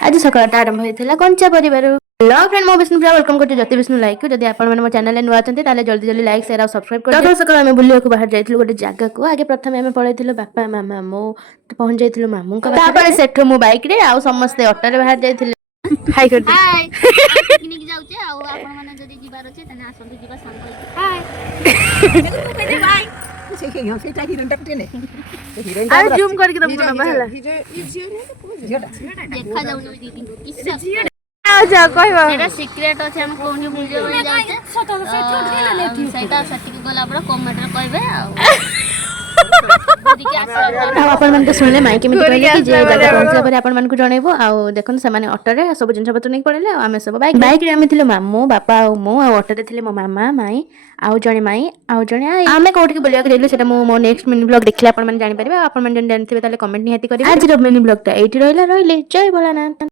आज सकाळटा आरंभ होता कंचा परिवार। हेलो फ्रेंड मो विष्णुप्रिया वेलकम करते ज्योति विष्णु लाइक जदि आपण माने मो चैनल नुआ अछंती ताले जल्दी जल्दी लाइक शेयर और सब्सक्राइब कर दियो। सकाळ आमे बुलिया को बाहर जाइथिलु गोटे जगह को आगे प्रथम आमे पळैथिलु बापा मामा मो पहुंच जाइथिलु मामू का तापर सेठो मो बाइक रे आ समस्त ऑटो रे बाहर जाइथिलु। हाय कर दे हाय पिकनिक जाउचे आ आपण माने जदि जिबार अछि तने आसंती जिबा संग हाय तू कहते बाय सेटा हिरोइन टपटेने हिरोइन अरे जूम करके दबो ना बहला देखा जाउ न दीदी किस जा कहबा एटा सीक्रेट अछि हम कोनी बुझे बन जाउते सेटा सटिक गला पर कमेंट रे कहबे आपण मन के सुनले माई केमिति कहले कि जे जगह पहुंचला पर आपण मन को जणेबो आ देखन से माने ऑटो रे सब जिंस पत्र नै पड़ले आमे सब बाइक रे आमे थिले मामू बापा आ मो आ ऑटो रे थिले मो मामा माई आ जणे माई आ जणे आमे कोठी के बोलिया गेलु सेटा मो नेक्स्ट मिनी ब्लॉग देखले आपण मन जानि परिबे आपण मन जन जानथिबे ताले कमेंट निहाती करिवे आज रो मिनी ब्लॉग ता एठी रहला रहले जय भोलानाथ।